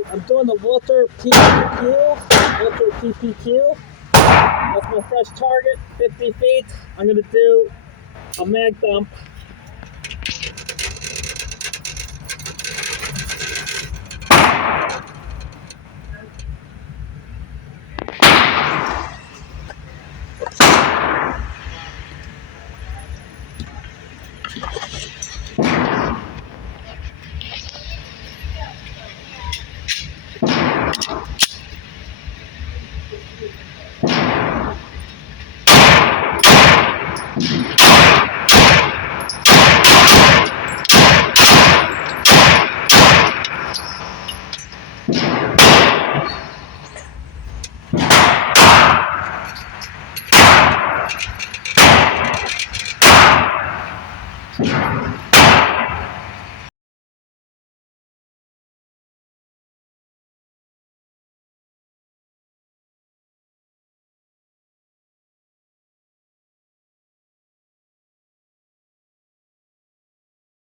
Alright, I'm doing the walther PPQ. That's my first target, 50 feet. I'm going to do a mag dump